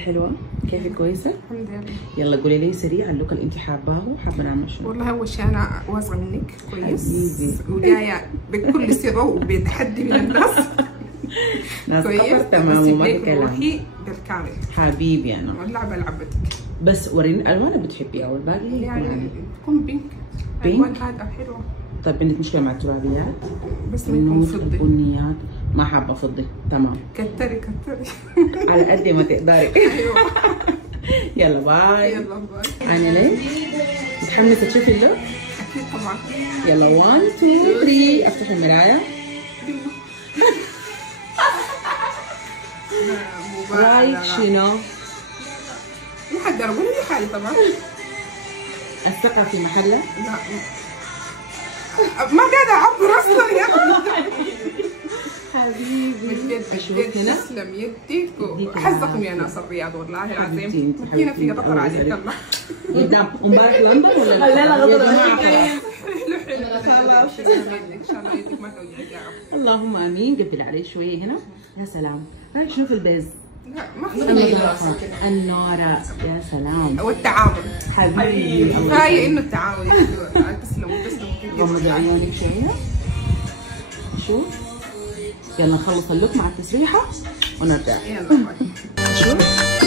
حلوة؟ كيفك كويسة؟ الحمد لله. يلا قولي لي سريع اللوك اللي انت حاباه وحابة نعمل شنو؟ والله اول شيء انا واثقة منك كويس وجاية بكل ثقة وبتحدي من الناس. ناس كويس قفص تمام وما في كلام. روحي بالكامل حبيبي انا واللعبة لعبتك. بس وريني الالوان اللي بتحبيها والباقي هيك يعني تكون بينك. بينك؟ الوان هذا حلوة. طيب عندك مشكلة مع الترابيات؟ بس ما يكون فضي. بنيات ما حابة فضي تمام. كتري على قد ما تقدري. ايوه. يلا باي. يلا باي. عيني ليه؟ متحمسة تشوفي اللوك؟ اكيد طبعا. يلا 1 2 3 افتح المراية. رايك شنو؟ ما حقدر اقول لي حالي طبعا. الثقة في محلها؟ لا ما قاعدة اعبر اصلا يا حبيبي بجد هنا تسلم يديك وحزكم يا ناس الرياض والله العظيم. مكينة في قطر عليك الله. قدام امبارح لندن ولا لا؟ حلو ان شاء الله يديك ما توجعك يا رب. اللهم امين. قبل عليه شويه هنا. يا سلام. رايك شنو في البيز؟ لا ما في النورة يا سلام. والتعاون حبيبي كفايه انه التعاون. تسلموا تسلموا. غمضي عيونك شويه. شوف يلا نخلص اللوك مع التسريحه ونرجع. يلا شوف